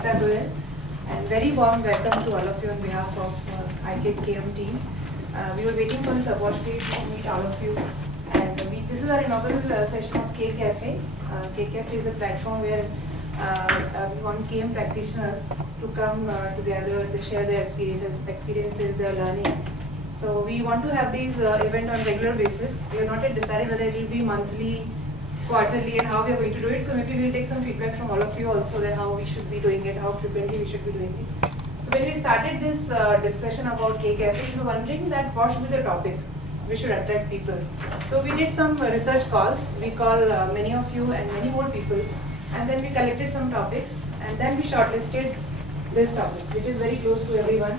Ishita Goyal, and very warm welcome to all of you on behalf of IKKM team. We were waiting for this opportunity to meet all of you, and this is our inaugural session of K Cafe. K Cafe is a platform where we want KM practitioners to come together to share their experiences, their learning. So we want to have these events on regular basis. We have not yet decided whether it will be monthly, quarterly, and how we are going to do it. So maybe we'll take some feedback from all of you also that how we should be doing it, how frequently we should be doing it. So when we started this discussion about K Cafe, we were wondering that what should be the topic which should attract people. So we did some research calls. We call many of you and many more people, and then we collected some topics, and then we shortlisted this topic, which is very close to everyone.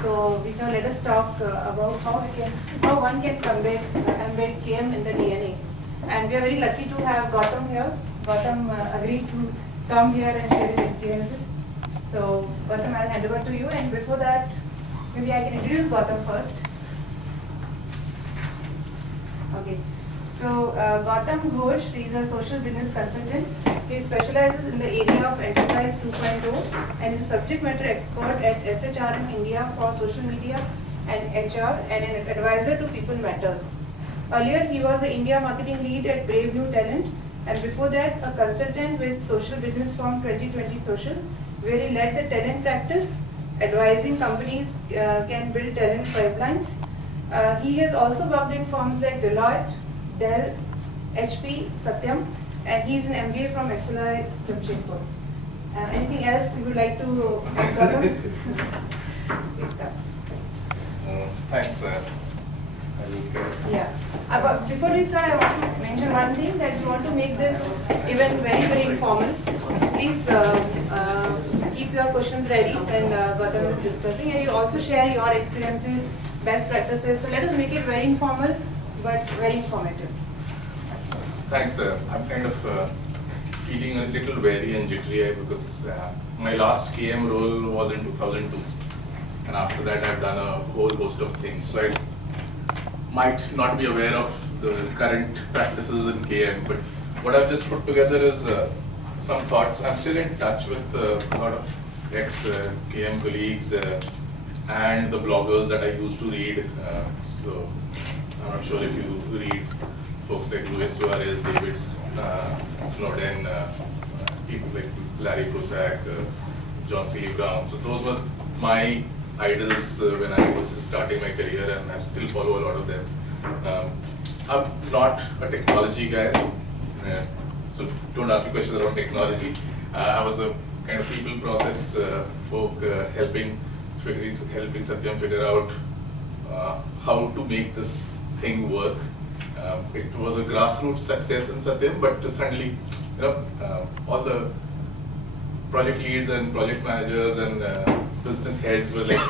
So we can let us talk about how one can embed KM in the DNA. And we are very lucky to have Gautam here. Gautam agreed to come here and share his experiences. So Gautam, I'll hand over to you. And before that, maybe I can introduce Gautam first. Okay. So Gautam Ghosh is a social business consultant. He specializes in the area of Enterprise 2.0 and is a subject matter expert at SHRM India for social media and HR and an advisor to People Matters. Earlier, he was the India marketing lead at Brave New Talent, and before that, a consultant with social business firm 2020 Social, where he led the talent practice, advising companies can build talent pipelines. He has also worked in firms like Deloitte, Dell, HP, Satyam, and he is an MBA from XLI Jamshedpur. Anything else you would like to add? Please start. Thanks, Yeah. But before we start, I want to mention one thing, that we want to make this event very, very informal. So please keep your questions ready when Gautam is discussing, and you also share your experiences, best practices. So let us make it very informal, but very informative. Thanks, I'm kind of feeling a little wary and jittery because my last KM role was in 2002, and after that I've done a whole host of things. So I might not be aware of the current practices in KM, but what I've just put together is some thoughts. I'm still in touch with a lot of ex-KM colleagues and the bloggers that I used to read. So I'm not sure if you read folks like Luis Suarez, David Snowden, people like Larry Prusak, John C. Brown. So those were my idols when I was starting my career, and I still follow a lot of them. I'm not a technology guy, so don't ask me questions around technology. I was a kind of people process folk, helping Satyam figure out how to make this thing work. It was a grassroots success in Satyam, but suddenly, all the project leads and project managers and business heads were like,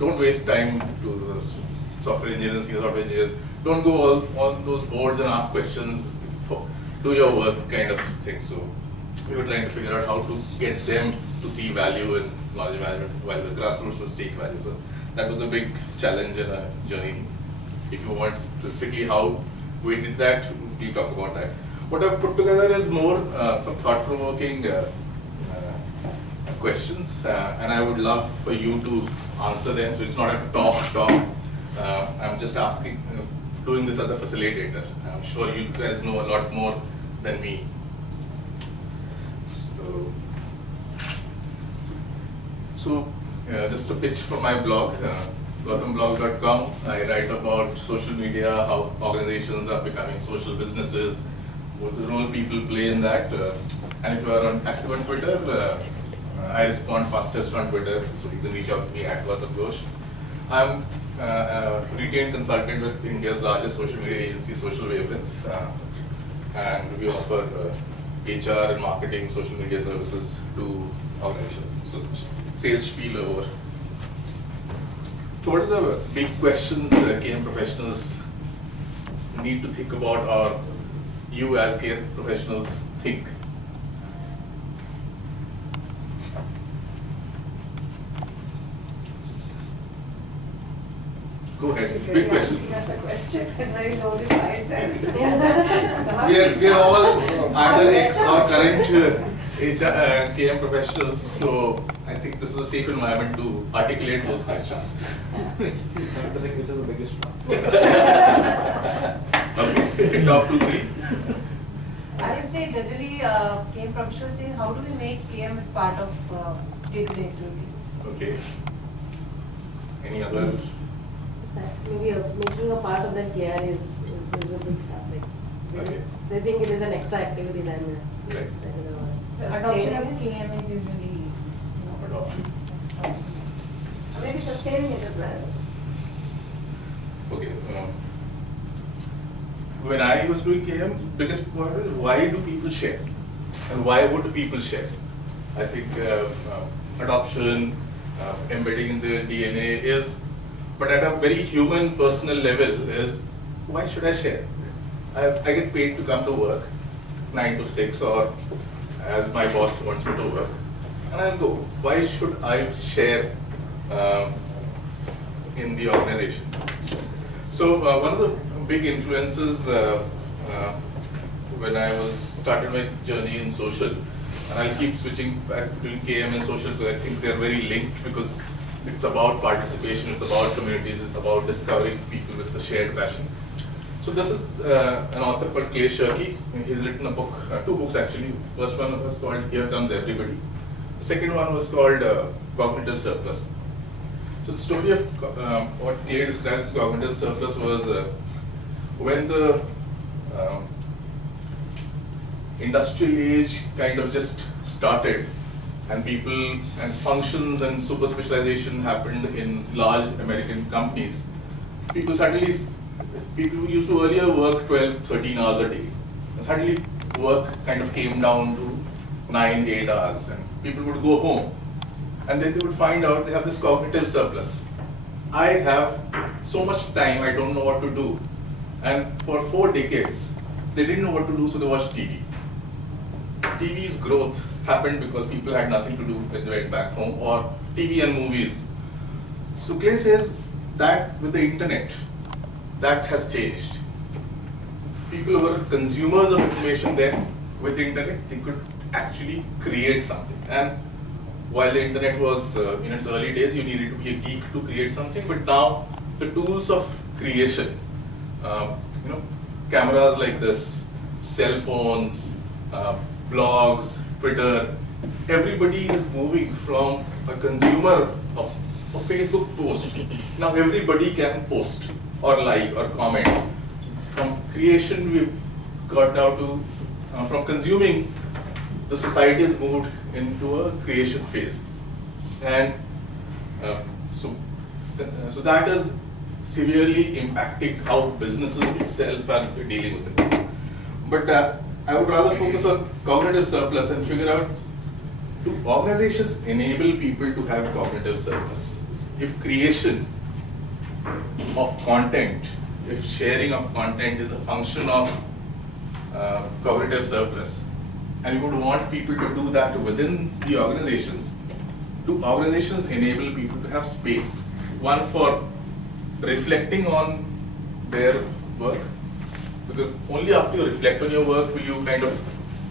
don't waste time to the software engineers and senior software engineers. Don't go all on those boards and ask questions. Do your work, kind of thing. So we were trying to figure out how to get them to see value in knowledge management while the grassroots was seek value. So that was a big challenge in our journey. If you want specifically how we did that, we talk about that. What I've put together is more some thought-provoking questions, and I would love for you to answer them. So it's not a talk. I'm just asking, doing this as a facilitator. I'm sure you guys know a lot more than me. So just a pitch for my blog, GautamBlog.com. I write about social media, how organizations are becoming social businesses, what the role people play in that. And if you are active on Twitter, I respond fastest on Twitter, so you can reach out to me at Gautam Ghosh. I'm a retained consultant with India's largest social media agency, Social Wavelength, and we offer HR and marketing social media services to organizations. So sales spiel over. So what are the big questions that KM professionals need to think about, or you as KM professionals think? Go ahead. Big questions. Just a question. It's very loaded by itself. We are all either ex or current KM professionals, so I think this is a safe environment to articulate those questions. I think which is the biggest one. Okay, top 2, 3. I would say generally, KM professionals think, how do we make KM as part of day-to-day activities? Okay. Any other? Maybe making a part of that care is a big task. Like, Okay. because they think it is an extra activity than Right. So adoption of KM is usually, Adoption. maybe sustaining it as well. Okay. When I was doing KM, biggest point was why do people share? And why would people share? I think adoption, embedding in the DNA is, but at a very human, personal level is, why should I share? I get paid to come to work, 9 to 6, or as my boss wants me to work, and I'll go. Why should I share in the organization? So one of the big influences when I was started my journey in social, and I'll keep switching back between KM and social because I think they're very linked, because it's about participation, it's about communities, it's about discovering people with a shared passion. So this is an author called Clay Shirky. He's written a book, 2 books actually. First one was called Here Comes Everybody. The second one was called Cognitive Surplus. So the story of what Clay describes as cognitive surplus was when the industrial age kind of just started, and people and functions and super specialization happened in large American companies. People who used to earlier work 12, 13 hours a day, and suddenly work kind of came down to 9, 8 hours, and people would go home, and then they would find out they have this cognitive surplus. I have so much time, I don't know what to do. And for 4 decades, they didn't know what to do, so they watched TV. TV's growth happened because people had nothing to do when they went back home, or TV and movies. So Clay says that with the internet, that has changed. People who were consumers of information then, with the internet, they could actually create something. And while the internet was in its early days, you needed to be a geek to create something, but now the tools of creation, cameras like this, cell phones, blogs, Twitter, everybody is moving from a consumer of a Facebook post. Now everybody can post or like or comment. From creation, we've got now to, from consuming, the society has moved into a creation phase. And so that is severely impacting how businesses itself are dealing with it. But I would rather focus on cognitive surplus and figure out, do organizations enable people to have cognitive surplus? If creation of content, if sharing of content is a function of cognitive surplus, and we would want people to do that within the organizations, do organizations enable people to have space? One for reflecting on their work, because only after you reflect on your work will you kind of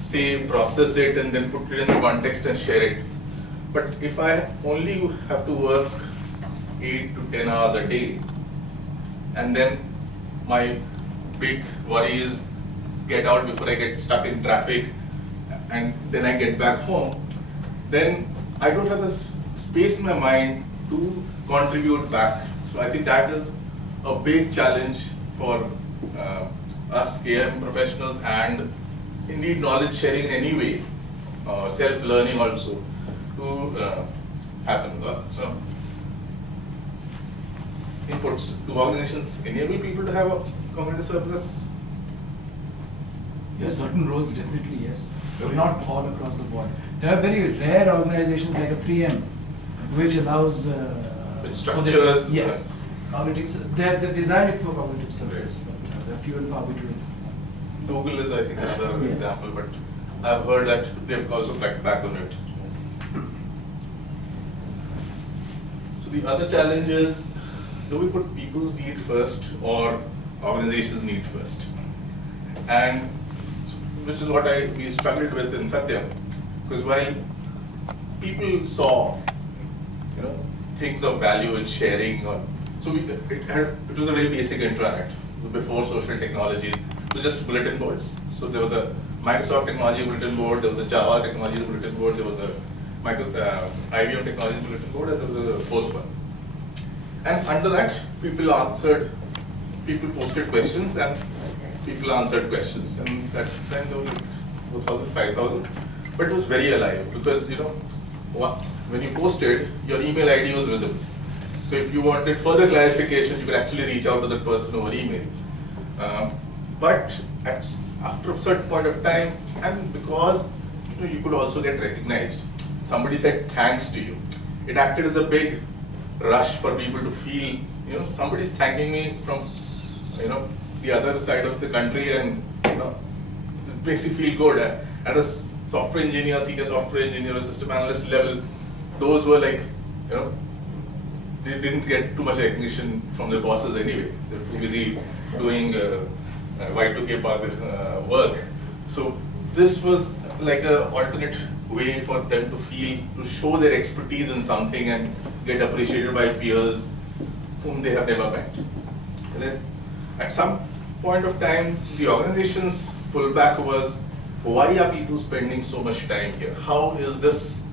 say, process it, and then put it in the context and share it. But if I only have to work 8 to 10 hours a day, and then my big worry is get out before I get stuck in traffic, and then I get back home, then I don't have the space in my mind to contribute back. So I think that is a big challenge for us KM professionals, and indeed knowledge sharing in any way, self-learning also, to happen. So inputs, do organizations enable people to have a cognitive surplus? Yeah, certain roles definitely yes, but Okay. not all across the board. There are very rare organizations like a 3M, which allows With for this- structures, Yes, cognitive. They're designed it for cognitive service, Right. but they're few and far between. Google is, I think, another Yes. example, but I've heard that they've also cut back on it. So the other challenge is, do we put people's need first or organizations' need first? And which is what we struggled with in Satyam. Because while people saw, things of value in sharing, it was a very basic intranet before social technologies. It was just bulletin boards. So there was a Microsoft technology bulletin board, there was a Java technology bulletin board, there was a IBM technology bulletin board, and there was a fourth one. And under that, people posted questions and people answered questions. And that time there was 4,000, 5,000. But it was very alive because, when you posted, your email ID was visible. So if you wanted further clarification, you could actually reach out to that person over email. But after a certain point of time, and because you could also get recognized, somebody said thanks to you. It acted as a big rush for people to feel, somebody's thanking me from, the other side of the country, and it makes you feel good. At a software engineer, senior software engineer, system analyst level, those were like, they didn't get too much recognition from their bosses anyway. They were too busy doing Y2K work. So this was like an alternate way for them to show their expertise in something and get appreciated by peers whom they have never met. And then at some point of time, the organization's pullback was, why are people spending so much time here? How is this,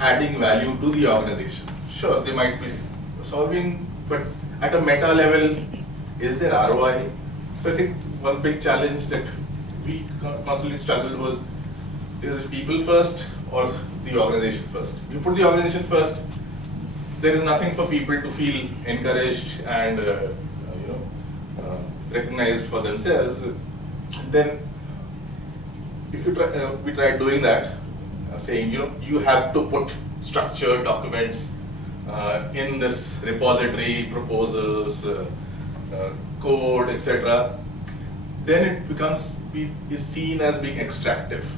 adding value to the organization? Sure, they might be solving, but at a meta level, is there ROI? So I think one big challenge that we constantly struggled was, is it people first or the organization first? You put the organization first, there is nothing for people to feel encouraged and recognized for themselves. Then, if we tried doing that, saying you have to put structured documents in this repository, proposals, code, etc. Then it is seen as being extractive.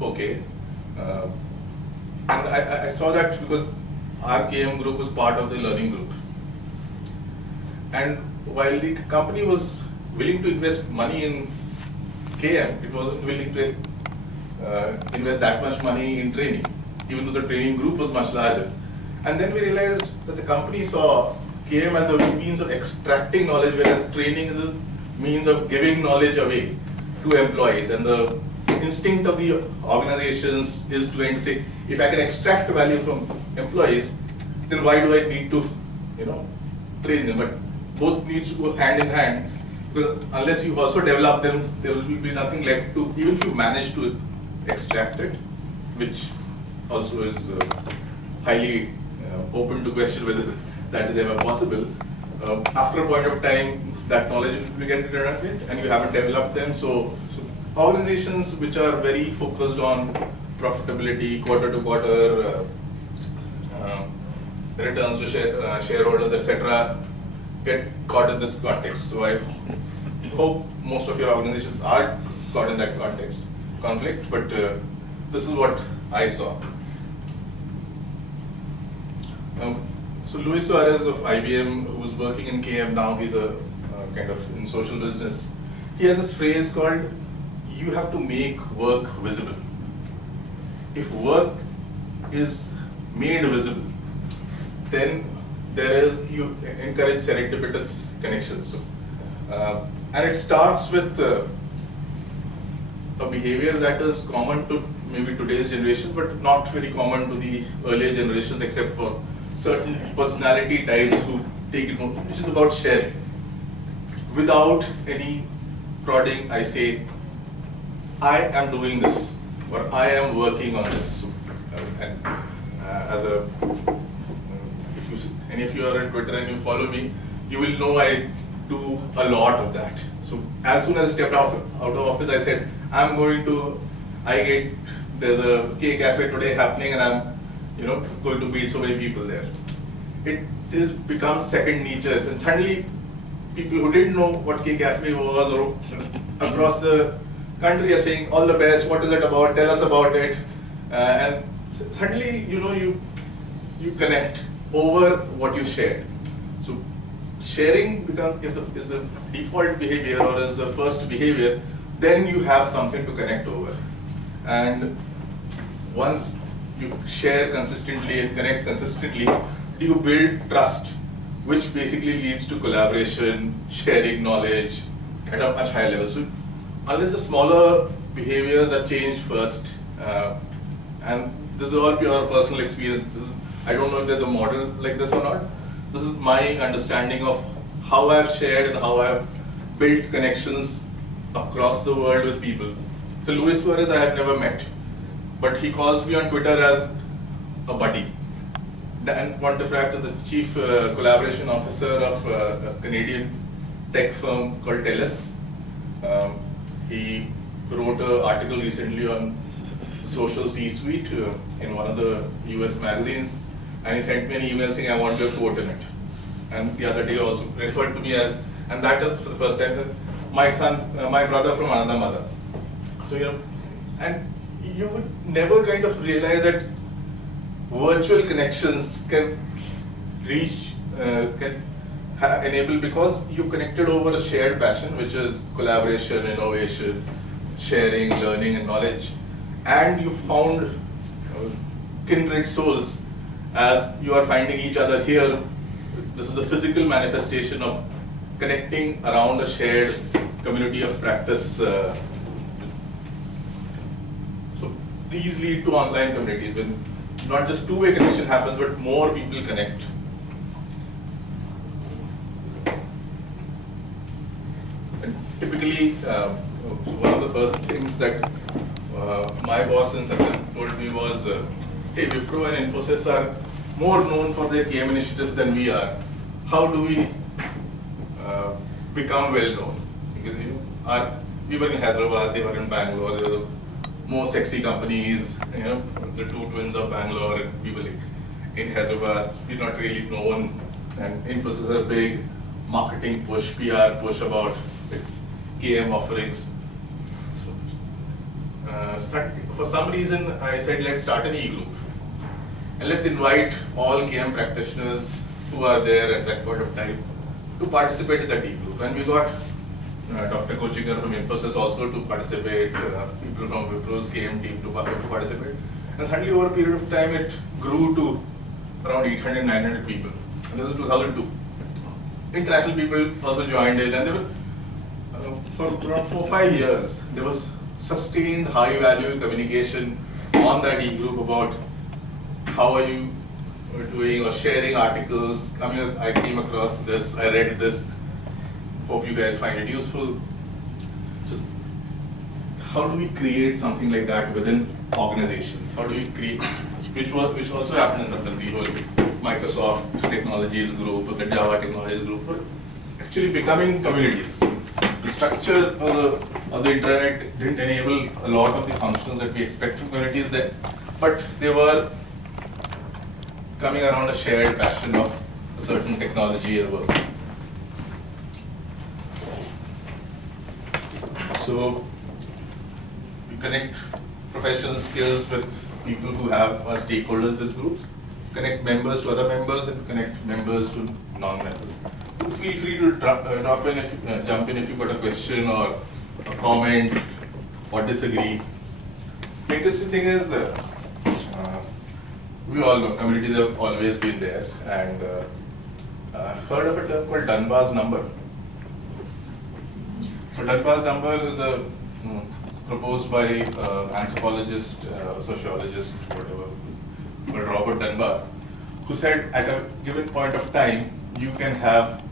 Okay. And I saw that because our KM group was part of the learning group. And while the company was willing to invest money in KM, it wasn't willing to invest that much money in training, even though the training group was much larger. And then we realized that the company saw KM as a means of extracting knowledge, whereas training is a means of giving knowledge away to employees. And the instinct of the organizations is to say, if I can extract value from employees, then why do I need to, train them? But both needs to go hand in hand, because unless you also develop them, there will be nothing left to, even if you manage to extract it, which also is highly open to question whether that is ever possible. After a point of time, that knowledge will begin to develop, and you haven't developed them. So organizations which are very focused on profitability, quarter to quarter, returns to shareholders, etc., get caught in this context. So I hope most of your organizations are caught in that conflict, but this is what I saw. So Luis Suarez of IBM, who's working in KM now, he's a kind of in social business. He has this phrase called, you have to make work visible. If work is made visible, then you encourage serendipitous connections. So, and it starts with a behavior that is common to maybe today's generation, but not very common to the earlier generations, except for certain personality types who take it more, which is about sharing. Without any prodding, I say, I am doing this, or I am working on this. So, and if you are on Twitter and you follow me, you will know I do a lot of that. So as soon as I stepped out of office, I said, there's a K Cafe today happening, and I'm going to meet so many people there. It is become second nature, and suddenly people who didn't know what K Cafe was, or across the country, are saying, all the best, what is it about, tell us about it. And suddenly, you connect over what you shared. So sharing is the default behavior or is the first behavior, then you have something to connect over. And once you share consistently and connect consistently, you build trust, which basically leads to collaboration, sharing knowledge at a much higher level. So unless the smaller behaviors are changed first, and this is all pure personal experience. I don't know if there's a model like this or not. This is my understanding of how I've shared and how I've built connections across the world with people. So Luis Suarez I have never met, but he calls me on Twitter as a buddy. Dan Pontefract is the chief collaboration officer of a Canadian tech firm called TELUS. He wrote an article recently on social C-suite in one of the US magazines, and he sent me an email saying I want your quote in it. And the other day also referred to me as, and that is for the first time, my son, my brother from another mother. So, and you would never kind of realize that virtual connections can reach, enable, because you've connected over a shared passion, which is collaboration, innovation, sharing, learning, and knowledge. And you found kindred souls as you are finding each other here. This is a physical manifestation of connecting around a shared community of practice. So these lead to online communities when not just two-way connection happens, but more people connect. And typically, one of the first things that my boss in Satyam told me was, hey, Wipro and Infosys are more known for their KM initiatives than we are. How do we become well known? Because we were in Hyderabad, they were in Bangalore, they were the more sexy companies, the two twins of Bangalore, and we were in Hyderabad. We're not really known, and Infosys has a big marketing push, PR push about its KM offerings. For some reason, I said let's start an e-group, and let's invite all KM practitioners who are there at that point of time to participate in that e-group. And we got Dr. Kochinger from Infosys also to participate, people from Wipro's KM team to participate. And suddenly over a period of time, it grew to around 800, 900 people. And this was 2002. International people also joined in, and there were, for around 4 or 5 years, there was sustained high value communication on that e-group about how are you doing, or sharing articles. I came across this, I read this, hope you guys find it useful. So how do we create something like that within organizations? How do we create, which also happened in Satyam, the whole Microsoft Technologies group, or the Java Technologies group, were actually becoming communities. The structure of the internet didn't enable a lot of the functions that we expect from communities then, but they were coming around a shared passion of a certain technology or work. So we connect professional skills with people who have our stakeholders in these groups, connect members to other members, and connect members to non-members. Feel free to jump in if you've got a question or a comment or disagree. The interesting thing is, we all know communities have always been there, and heard of a term called Dunbar's number. So Dunbar's number is proposed by anthropologist, sociologist, whatever, called Robert Dunbar, who said at a given point of time you can have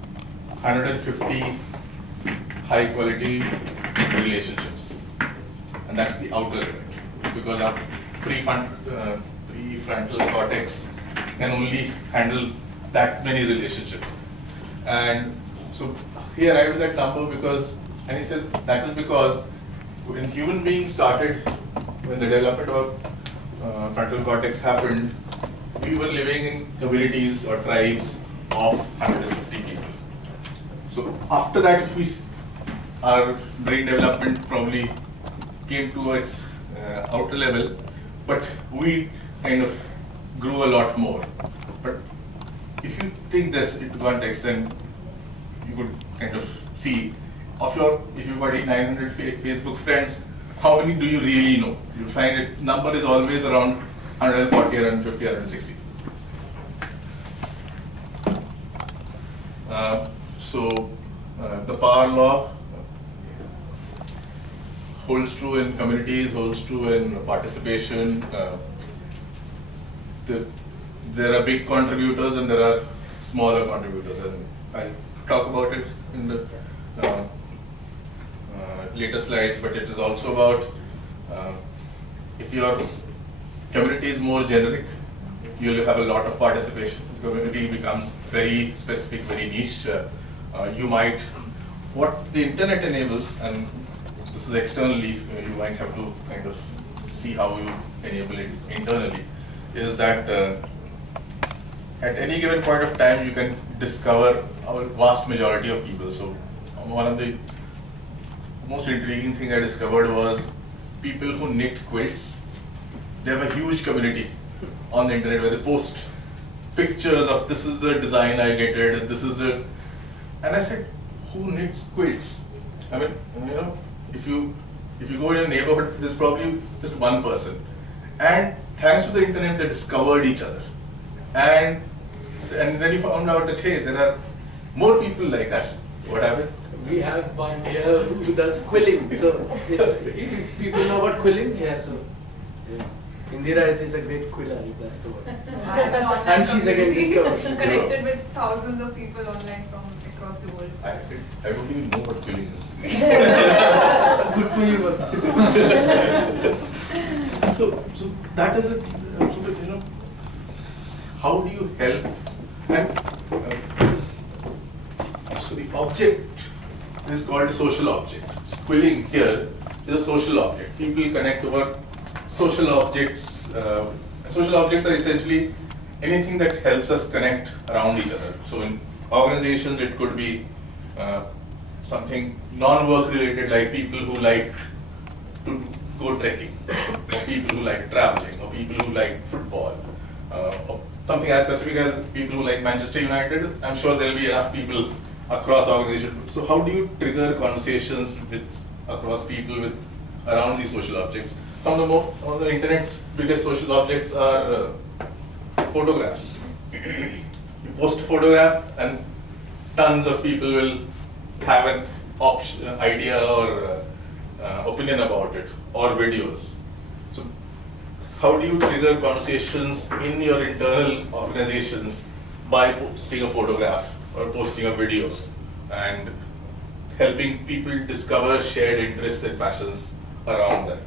150 high quality relationships, and that's the outer limit, because our prefrontal cortex can only handle that many relationships. And so he arrived at that number because, and he says that is because when human beings started, when the development of frontal cortex happened, we were living in communities or tribes of 150 people. So after that, our brain development probably came to its outer level, but we kind of grew a lot more. But if you take this into context, then you could kind of see, if you've got 900 Facebook friends, how many do you really know? You find it number is always around 140, 150, 160. The power law holds true in communities, holds true in participation. There are big contributors and there are smaller contributors, and I'll talk about it in the later slides, but it is also about if your community is more generic, you'll have a lot of participation. The community becomes very specific, very niche. You might, what the internet enables, and this is externally, you might have to kind of see how you enable it internally, is that at any given point of time you can discover a vast majority of people. So one of the most intriguing thing I discovered was people who knit quilts. They have a huge community on the internet where they post pictures of this is the design I getted, this is the, and I said, who knits quilts? I mean, you know, if you go in a neighborhood, there's probably just one person. And thanks to the internet, they discovered each other. And then you found out that, hey, there are more people like us. What happened? We have one here who does quilling. So it's, if people know about quilling, yeah. So yeah. Indira is a great quiller, if that's the word. So I have an online And she's again community discovered. connected with thousands of people online from across the world. I don't even know what quilling is. Good for you, Bata. So that is it. So that, you know, how do you help? And so the object is called a social object. So quilling here is a social object. People connect over social objects. Social objects are essentially anything that helps us connect around each other. So in organizations, it could be something non-work related, like people who like to go trekking, or people who like traveling, or people who like football, or something as specific as people who like Manchester United. I'm sure there'll be enough people across organizations. So how do you trigger conversations with across people with around these social objects? Some of the internet's biggest social objects are photographs. You post a photograph and tons of people will have an idea or opinion about it, or videos. So how do you trigger conversations in your internal organizations by posting a photograph or posting a video and helping people discover shared interests and passions around that?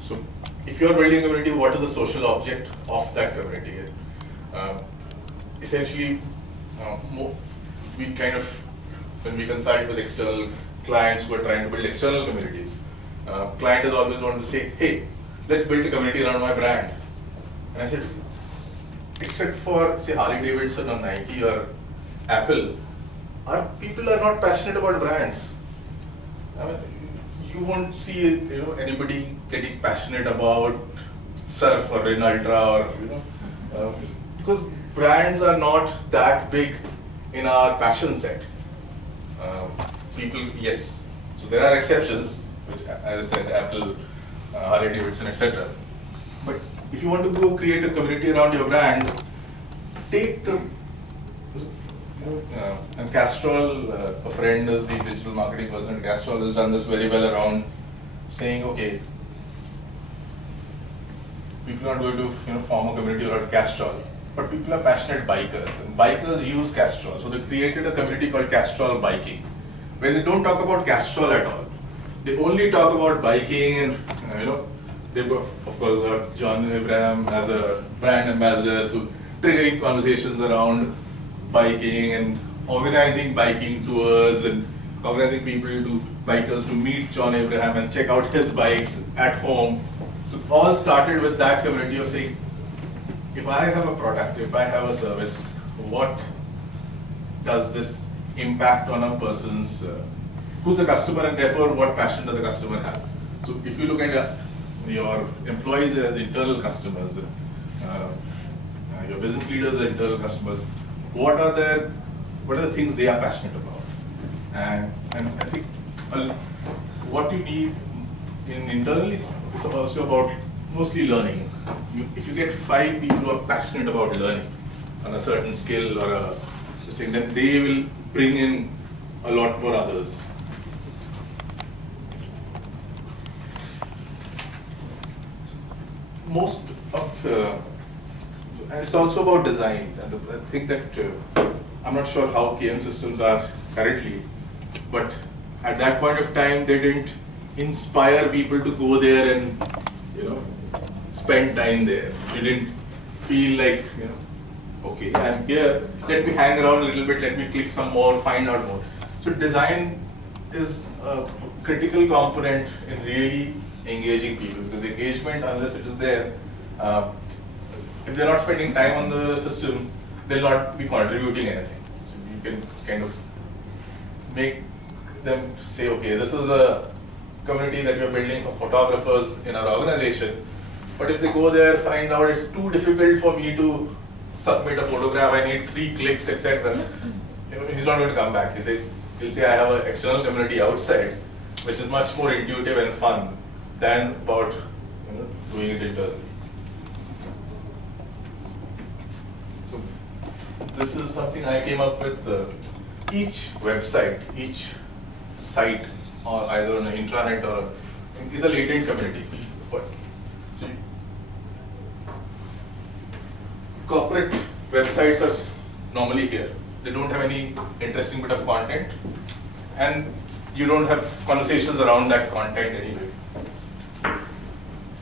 So if you are building a community, what is the social object of that community? Essentially, we kind of, when we consult with external clients who are trying to build external communities, client is always wanting to say, hey, let's build a community around my brand. And I said, except for, say, Harley Davidson or Nike or Apple, our people are not passionate about brands. I mean, you won't see anybody getting passionate about surf or Rin Ultra or because brands are not that big in our passion set. People, yes, so there are exceptions, which, as I said, Apple, Harley Davidson, etc. But if you want to go create a community around your brand, take the and Castrol, a friend is the digital marketing person at Castrol, has done this very well around saying, okay, people are going to form a community around Castrol, but people are passionate bikers, and bikers use Castrol. So they created a community called Castrol Biking, where they don't talk about Castrol at all. They only talk about biking, and they've got, of course, got John Abraham as a brand ambassador, so triggering conversations around biking and organizing biking tours and organizing bikers to meet John Abraham and check out his bikes at home. So it all started with that community of saying, if I have a product, if I have a service, what does this impact on a person's, who's the customer, and therefore what passion does the customer have? So if you look at your employees as internal customers, your business leaders as internal customers, what are the things they are passionate about? And I think what you need internally is also about mostly learning. If you get 5 people who are passionate about learning on a certain skill or a this thing, then they will bring in a lot more others. Most of, and it's also about design. And I think that I'm not sure how KM systems are currently, but at that point of time, they didn't inspire people to go there and, spend time there. They didn't feel like, okay, I'm here, let me hang around a little bit, let me click some more, find out more. So design is a critical component in really engaging people, because engagement, unless it is there, if they're not spending time on the system, they'll not be contributing anything. So you can kind of make them say, okay, this is a community that we're building for photographers in our organization, but if they go there, find out it's too difficult for me to submit a photograph, I need 3 clicks, etc. He's not going to come back. He'll say, I have an external community outside, which is much more intuitive and fun than about doing it internally. So this is something I came up with. Each website, each site, or either on an intranet or is a latent community. But corporate websites are normally here. They don't have any interesting bit of content, and you don't have conversations around that content anyway.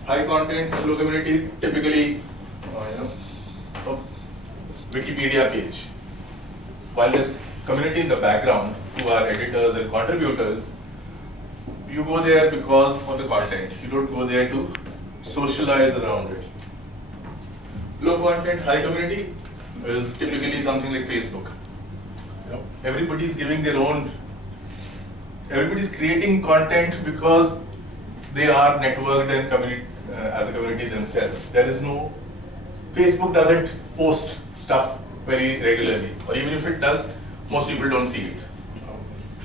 High content, low community, typically, a Wikipedia page. While there's community in the background who are editors and contributors, you go there because of the content. You don't go there to socialize around it. Low content, high community is typically something like Facebook. Everybody's giving their own, everybody's creating content because they are networked and as a community themselves. There is no, Facebook doesn't post stuff very regularly, or even if it does, most people don't see it.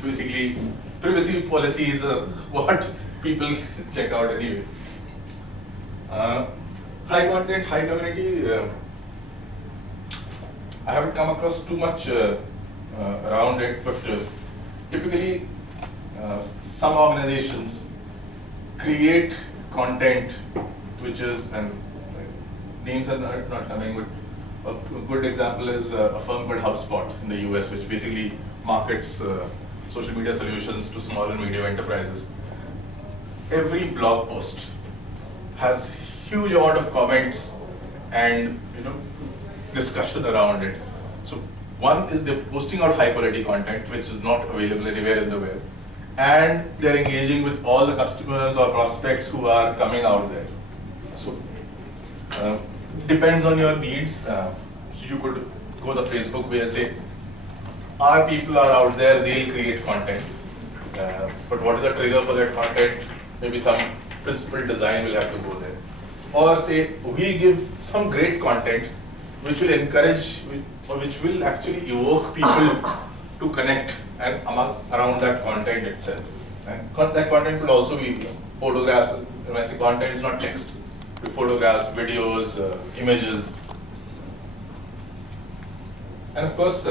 Basically, privacy policies are what people check out anyway. High content, high community, I haven't come across too much around it, but typically some organizations create content which is, and names are not coming, but a good example is a firm called HubSpot in the US, which basically markets social media solutions to small and medium enterprises. Every blog post has huge amount of comments and discussion around it. So one is they're posting out high quality content which is not available anywhere in the web, and they're engaging with all the customers or prospects who are coming out there. So depends on your needs. So you could go the Facebook way and say, our people are out there, they'll create content. But what is the trigger for that content? Maybe some principled design will have to go there. Or say, we'll give some great content which will encourage, or which will actually evoke people to connect and around that content itself. And that content will also be photographs. When I say content, it's not text. With photographs, videos, images. And of course,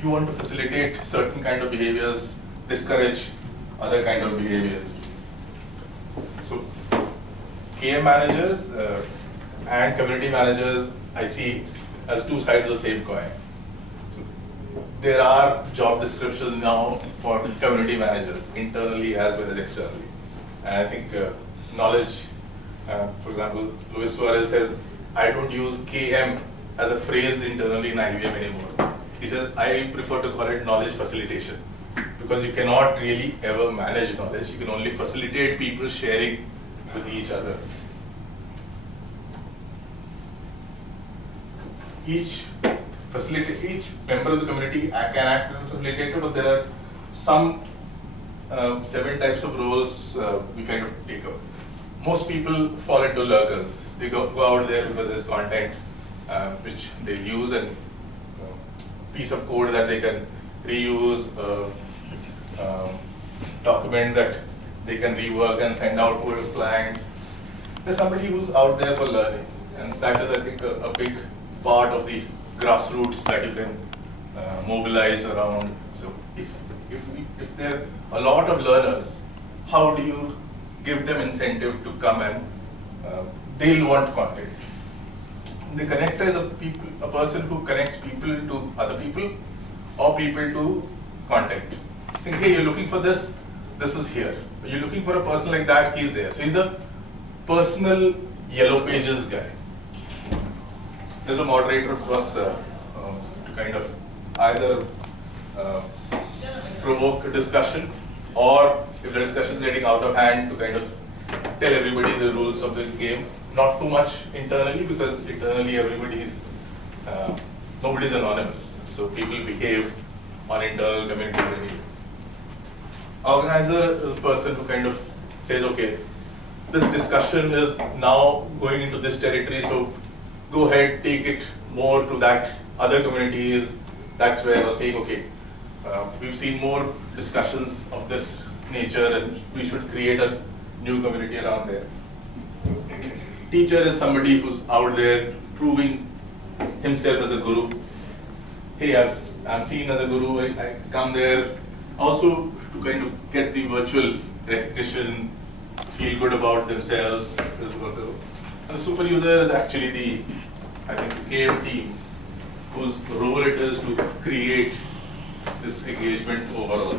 you want to facilitate certain kind of behaviors, discourage other kind of behaviors. So, KM managers and community managers, I see as two sides of the same coin. So, there are job descriptions now for community managers, internally as well as externally. And I think knowledge, for example, Luis Suarez says, I don't use KM as a phrase internally in IBM anymore. He says, I prefer to call it knowledge facilitation, because you cannot really ever manage knowledge. You can only facilitate people sharing with each other. Each member of the community can act as a facilitator, but there are some 7 types of roles we kind of take up. Most people fall into lurkers. They go out there because there's content which they use, and piece of code that they can reuse, document that they can rework and send out to a client. There's somebody who's out there for learning, and that is, I think, a big part of the grassroots that you can mobilize around. So if there are a lot of learners, how do you give them incentive to come and they'll want content? The connector is a person who connects people to other people or people to content. Think, hey, you're looking for this is here. You're looking for a person like that, he's there. So he's a personal yellow pages guy. There's a moderator, of course, to kind of either provoke a discussion, or if the discussion is getting out of hand, to kind of tell everybody the rules of the game. Not too much internally, because internally everybody's nobody's anonymous, so people behave on internal community anyway. Organizer is a person who kind of says, okay, this discussion is now going into this territory, so go ahead, take it more to that other communities. That's where I was saying, okay, we've seen more discussions of this nature, and we should create a new community around there. Teacher is somebody who's out there proving himself as a guru. Hey, I'm seen as a guru, I come there also to kind of get the virtual recognition, feel good about themselves. And the super user is actually I think, the KM team, whose role it is to create this engagement overall.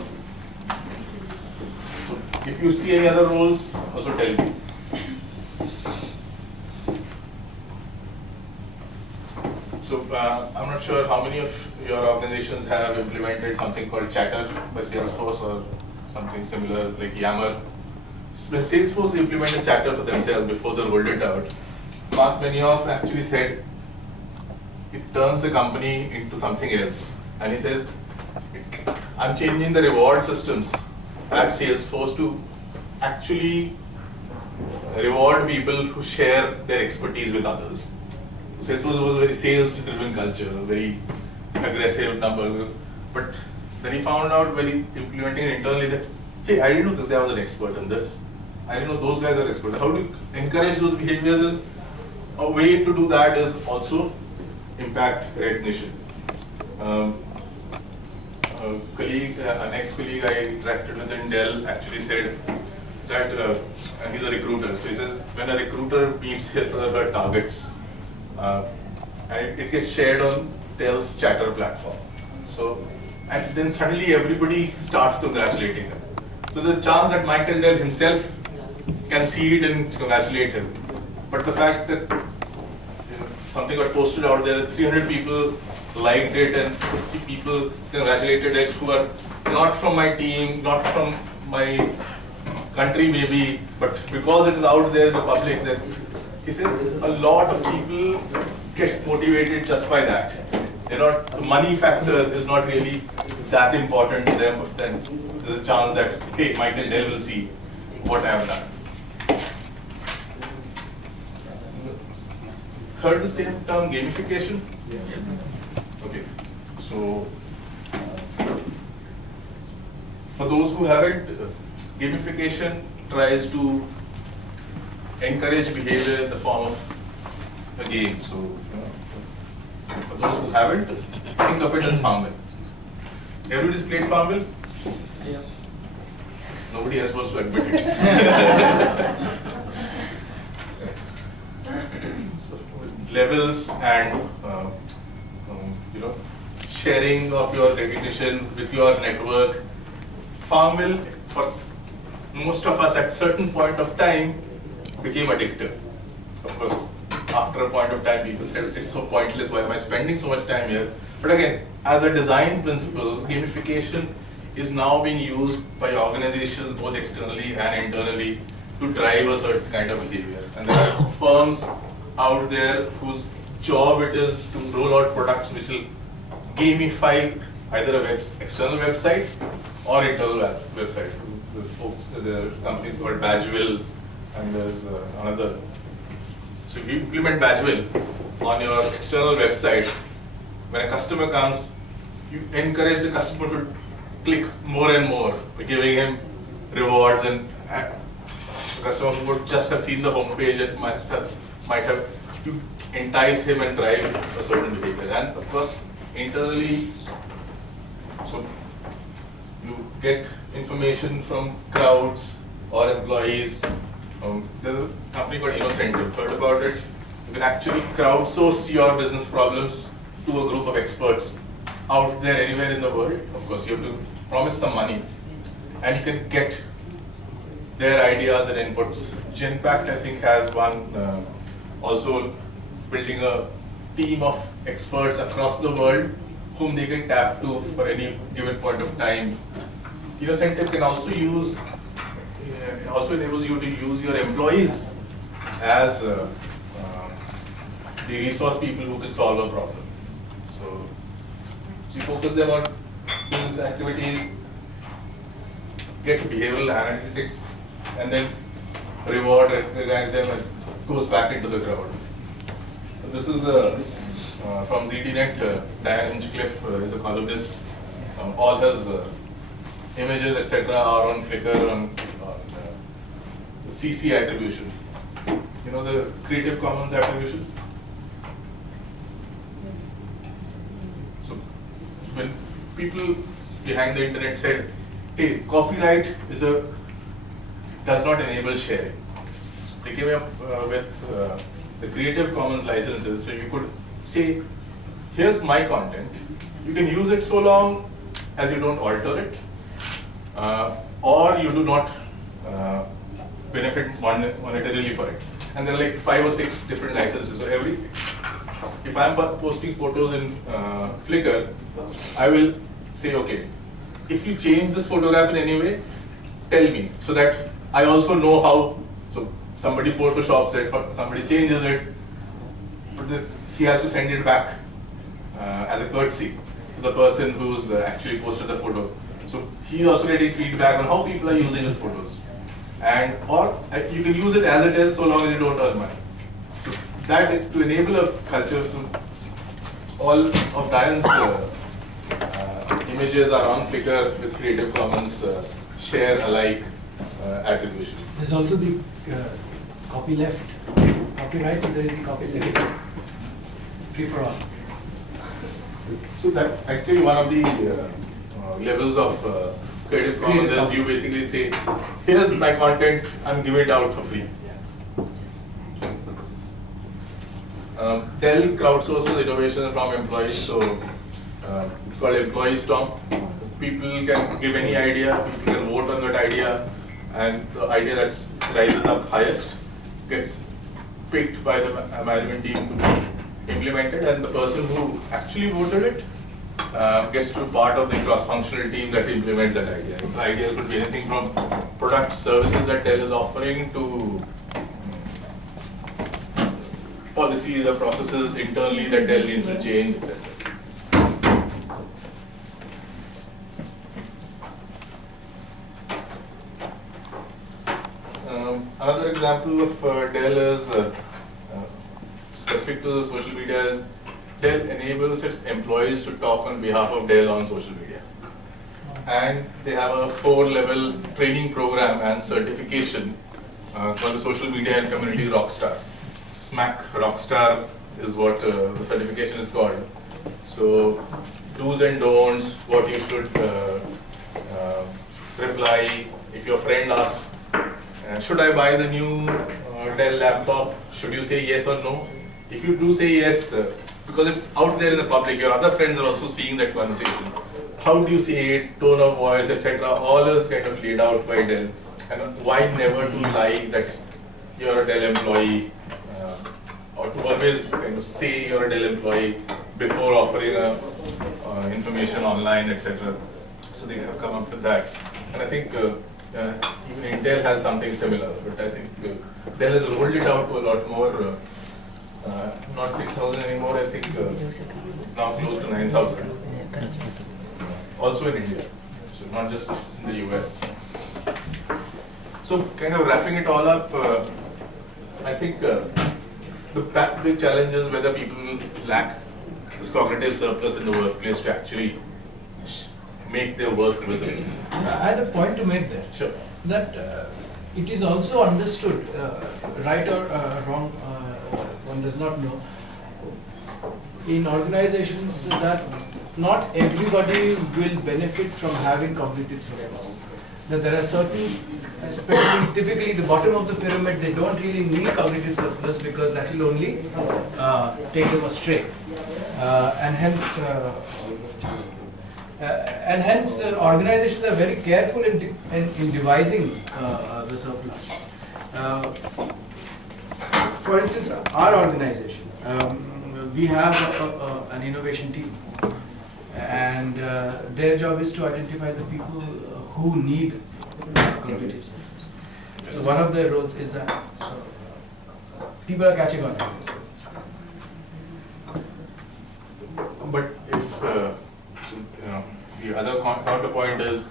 So if you see any other roles, also tell me. So I'm not sure how many of your organizations have implemented something called Chatter by Salesforce or something similar like Yammer. When Salesforce implemented Chatter for themselves before they rolled it out, Mark Benioff actually said it turns the company into something else. And he says, I'm changing the reward systems at Salesforce to actually reward people who share their expertise with others. Salesforce was a very sales-driven culture, a very aggressive number. But then he found out when he implementing it internally that, hey, I didn't know this guy was an expert in this. I didn't know those guys are experts. How do you encourage those behaviors? Is a way to do that is also impact recognition. An ex-colleague I interacted with in Dell actually said that, and he's a recruiter, so he says when a recruiter meets his or her targets, and it gets shared on Dell's Chatter platform. So, and then suddenly everybody starts congratulating him. So there's a chance that Michael Dell himself can see it and congratulate him. But the fact that something got posted out there, 300 people liked it and 50 people congratulated it who are not from my team, not from my country maybe, but because it is out there in the public, that he says a lot of people get motivated just by that. The money factor is not really that important to them, but then there's a chance that, hey, Michael Dell will see what I have done. Heard this term gamification? Okay, so for those who haven't, gamification tries to encourage behavior in the form of a game. So, for those who haven't, think of it as Farmville. Everybody's played Farmville? Yeah. Nobody else wants to admit it. So, levels and sharing of your recognition with your network. Farmville, for most of us at certain point of time, became addictive. Of course, after a point of time, people said it's so pointless, why am I spending so much time here? But again, as a design principle, gamification is now being used by organizations both externally and internally to drive a certain kind of behavior. And there are firms out there whose job it is to roll out products which will gamify either a external website or internal website. The company is called Badgeville, and there's another. So if you implement Badgeville on your external website, when a customer comes, you encourage the customer to click more and more. We're giving him rewards, and the customer who would just have seen the homepage and might have to entice him and drive a certain behavior. And of course, internally, so you get information from crowds or employees. There's a company called Innocentive. Heard about it? You can actually crowdsource your business problems to a group of experts out there anywhere in the world. Of course, you have to promise some money, and you can get their ideas and inputs. Genpact, I think, has one also building a team of experts across the world whom they can tap to for any given point of time. Innocentive can also use, also enables you to use your employees as the resource people who can solve a problem. So you focus them on business activities, get behavioral analytics, and then reward, recognize them, and goes back into the crowd. So this is from ZDNet. Diane Hinchcliffe is a columnist. All his images, etc., are on Flickr on CC attribution. You know the Creative Commons attribution? So when people behind the internet said, hey, copyright does not enable sharing. So they came up with the Creative Commons licenses, so you could say, here's my content, you can use it so long as you don't alter it, or you do not benefit monetarily for it. And there are like 5 or 6 different licenses. So if I'm posting photos in Flickr, I will say, okay, if you change this photograph in any way, tell me, so that I also know how. So somebody photoshops it, somebody changes it, but he has to send it back as a courtesy to the person who's actually posted the photo. So he's also getting feedback on how people are using his photos. And or you can use it as it is so long as you don't earn money. So that to enable a culture, so all of Diane's images are on Flickr with Creative Commons share alike attribution. There's also the copy left, copyright, so there is the copy left, free for all. So that's actually one of the levels of Creative Commons, as you basically say, here's my content, I'm giving it out for free. Dell crowdsources innovation from employees, so it's called Employee Storm. People can give any idea, people can vote on that idea, and the idea that rises up highest gets picked by the management team to be implemented, and the person who actually voted it gets to be part of the cross-functional team that implements that idea. The idea could be anything from product services that Dell is offering to policies or processes internally that Dell needs to change, etc. Another example of Dell is specific to social media is Dell enables its employees to talk on behalf of Dell on social media. And they have a 4-level training program and certification called the Social Media and Community Rockstar. SMAC Rockstar is what the certification is called. So do's and don'ts, what you should reply if your friend asks, should I buy the new Dell laptop? Should you say yes or no? If you do say yes, because it's out there in the public, your other friends are also seeing that conversation. How do you say it, tone of voice, etc. All is kind of laid out by Dell. And why never to lie that you're a Dell employee, or to always kind of say you're a Dell employee before offering information online, etc. So they have come up with that. And I think even Intel has something similar, but I think Dell has rolled it out to a lot more. Not 6,000 anymore, I think now close to 9,000. Also in India, so not just in the US. So kind of wrapping it all up, I think the big challenge is whether people lack this cognitive surplus in the workplace to actually make their work visible. I had a point to make there. Sure. That it is also understood, right or wrong, one does not know, in organizations that not everybody will benefit from having cognitive surplus. That there are certain, especially typically the bottom of the pyramid, they don't really need cognitive surplus because that will only take them astray. And hence organizations are very careful in devising the surplus. For instance, our organization, we have an innovation team, and their job is to identify the people who need cognitive surplus. So one of their roles is that. So people are catching on to this. But if the other counterpoint is,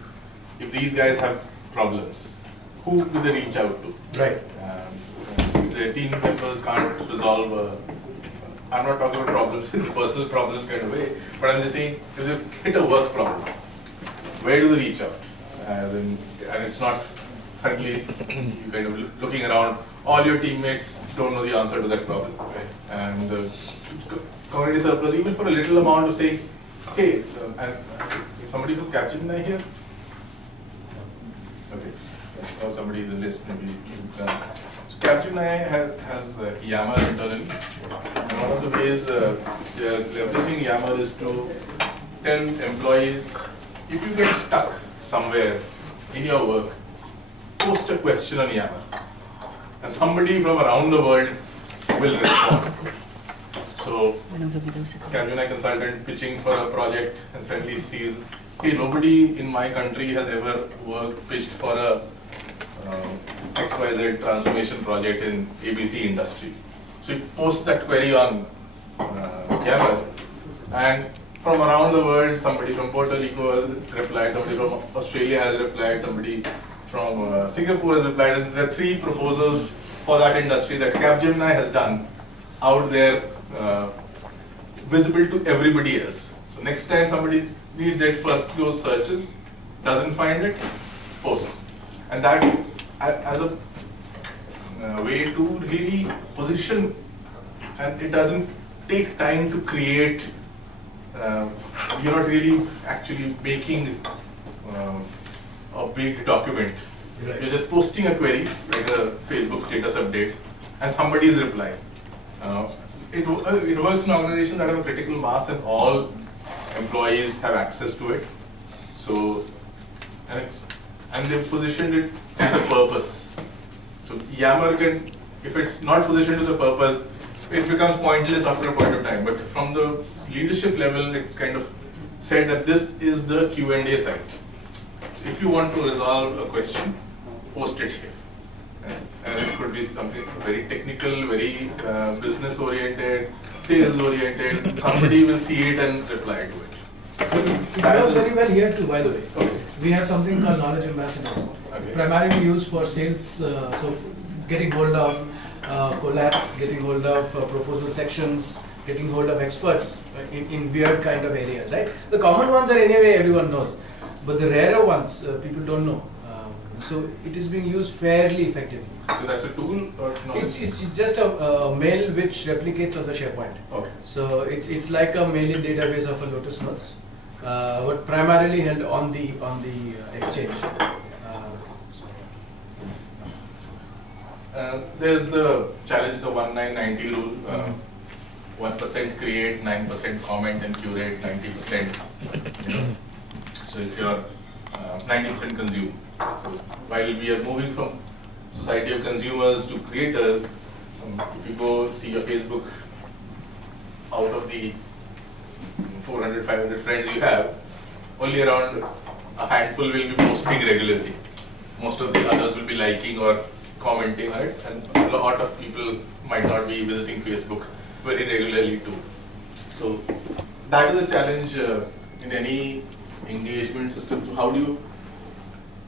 if these guys have problems, who do they reach out to? Right. If their team members can't resolve, I'm not talking about problems in the personal problems kind of way, but I'm just saying, if they hit a work problem, where do they reach out? And it's not suddenly you kind of looking around, all your teammates don't know the answer to that problem, right? And cognitive surplus, even for a little amount, to say, hey, and somebody from Capgemini here? Okay, or somebody in the list maybe. So Capgemini has Yammer internally, and one of the ways they're leveraging Yammer is to tell employees, if you get stuck somewhere in your work, post a question on Yammer, and somebody from around the world will respond. So, Capgemini consultant pitching for a project and suddenly sees, hey, nobody in my country has ever pitched for a XYZ transformation project in ABC industry. So he posts that query on Yammer, and from around the world, somebody from Puerto Rico has replied, somebody from Australia has replied, somebody from Singapore has replied, and there are 3 proposals for that industry that Capgemini has done out there, visible to everybody else. So next time somebody needs it, first goes searches, doesn't find it, posts. And that as a way to really position, and it doesn't take time to create, you're not really actually making a big document. Right. You're just posting a query, like a Facebook status update, and somebody is replying. It works in organizations that have a critical mass and all employees have access to it. So, and they've positioned it with a purpose. So Yammer can, if it's not positioned with a purpose, it becomes pointless after a point of time. But from the leadership level, it's kind of said that this is the Q&A site. So if you want to resolve a question, post it here. And it could be something very technical, very business oriented, sales oriented. Somebody will see it and reply to it. It works very well here too, by the way. Okay. We have something called knowledge ambassadors, Okay. primarily used for sales, so getting hold of collabs, getting hold of proposal sections, getting hold of experts in weird kind of areas, right? The common ones are anyway everyone knows, but the rarer ones people don't know. So it is being used fairly effectively. So that's a tool or no? It's just a mail which replicates on the SharePoint. Okay. So it's like a mail-in database of a Lotus Notes, but primarily held on the exchange. There's the challenge, the 1990 rule. 1% create, 9% comment, and curate 90%. You know. So if you're 90% consume. So while we are moving from society of consumers to creators, if you go see your Facebook, out of the 400, 500 friends you have, only around a handful will be posting regularly. Most of the others will be liking or commenting on it, and a lot of people might not be visiting Facebook very regularly too. So that is a challenge in any engagement system. So how do you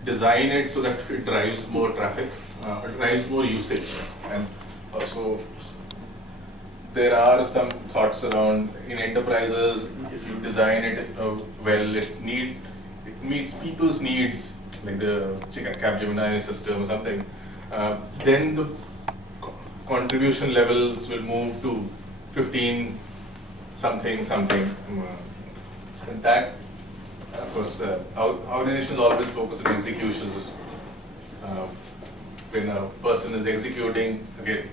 design it so that it drives more traffic, it drives more usage? And also there are some thoughts around in enterprises, if you design it well, it meets people's needs, like the Capgemini system or something, then the contribution levels will move to 15 something. And that, of course, our organizations always focus on executions. When a person is executing, again,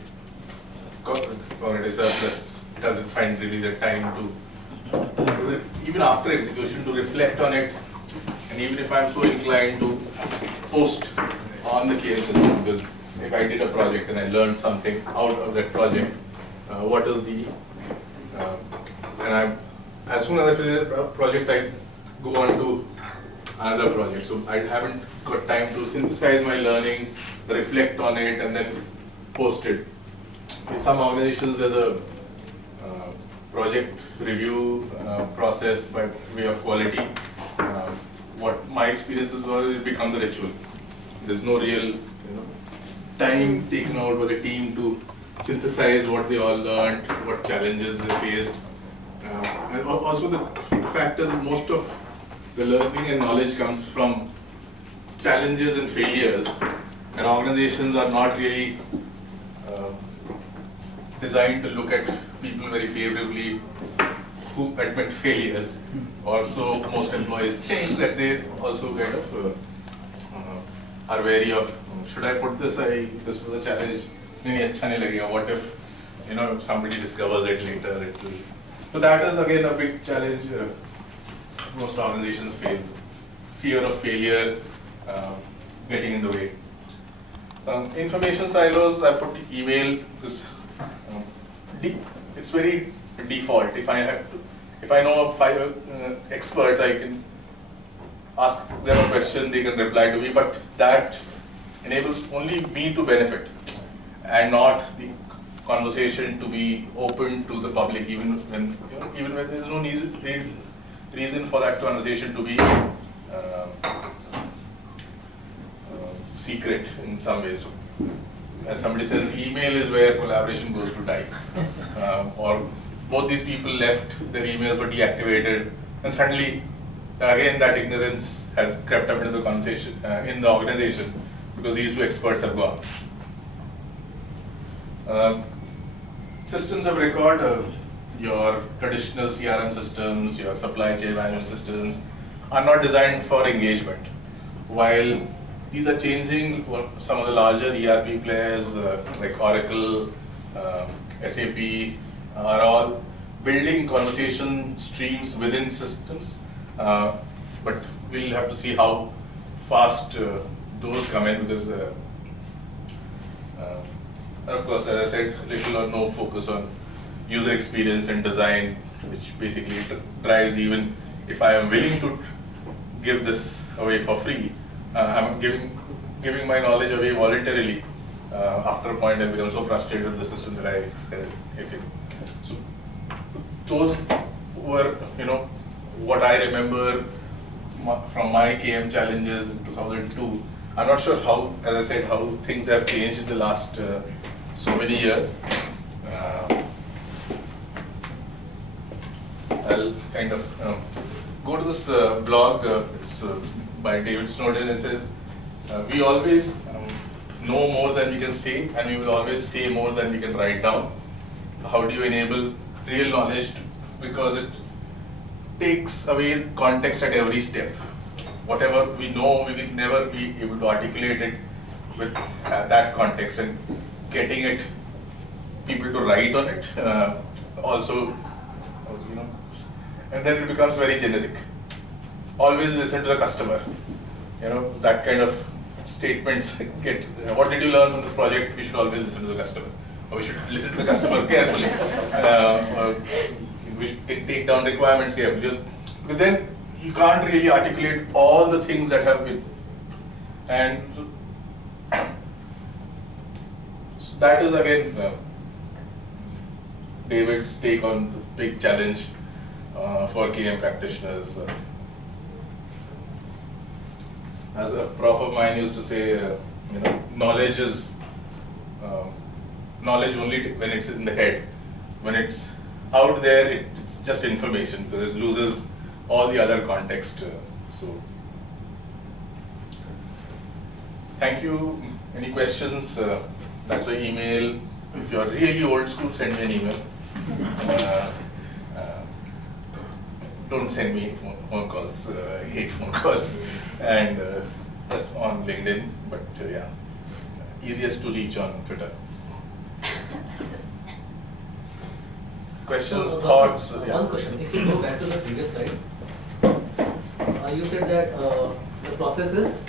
cognitive surplus doesn't find really the time to, even after execution, to reflect on it. And even if I'm so inclined to post on the KL system, because if I did a project and I learned something out of that project, what is the, as soon as I finish a project, I go on to another project. So I haven't got time to synthesize my learnings, reflect on it, and then post it. In some organizations, there's a project review process by way of quality. What my experiences were, it becomes a ritual. There's no real, time taken out by the team to synthesize what they all learned, what challenges they faced. And also the fact is most of the learning and knowledge comes from challenges and failures, and organizations are not really designed to look at people very favorably who admit failures. Also, most employees think that they also kind of are wary of, should I put this, this was a challenge, what if somebody discovers it later, it will. So that is again a big challenge most organizations fail. Fear of failure getting in the way. Information silos, I put email because it's very default. If I know 5 experts, I can ask them a question, they can reply to me, but that enables only me to benefit and not the conversation to be open to the public, even when there's no reason for that conversation to be secret in some ways. As somebody says, email is where collaboration goes to die. Or both these people left, their emails were deactivated, and suddenly, again, that ignorance has crept up into the conversation in the organization because these 2 experts have gone. Systems of record, your traditional CRM systems, your supply chain management systems are not designed for engagement. While these are changing, some of the larger ERP players like Oracle, SAP are all building conversation streams within systems, but we'll have to see how fast those come in because of course, as I said, little or no focus on user experience and design, which basically drives, even if I am willing to give this away for free, I'm giving my knowledge away voluntarily. After a point, I become so frustrated with the system that I said, okay. So those were, what I remember from my KM challenges in 2002. I'm not sure how, as I said, how things have changed in the last so many years. I'll kind of go to this blog. It's by David Snowden. It says, we always know more than we can say, and we will always say more than we can write down. How do you enable real knowledge? Because it takes away context at every step. Whatever we know, we will never be able to articulate it with that context, and getting it, people to write on it, also, and then it becomes very generic. Always listen to the customer. That kind of statements get, what did you learn from this project? We should always listen to the customer. Or we should listen to the customer carefully. We should take down requirements carefully. Because then you can't really articulate all the things that have been. And so that is again David's take on the big challenge for KM practitioners. As a prof of mine used to say, knowledge is knowledge only when it's in the head. When it's out there, it's just information because it loses all the other context. So Thank you. Any questions? That's why email. If you're really old school, send me an email. Don't send me phone calls. I hate phone calls. And just on LinkedIn. But yeah, easiest to reach on Twitter. Questions, thoughts? Yeah. One question, if you go back to the previous slide, you said that the process is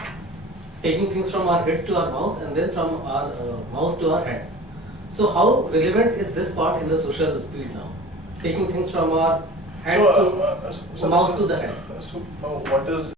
taking things from our heads to our mouths and then from our mouths to our hands. So how relevant is this part in the social field now? Taking things from our hands to mouths to the head. So what is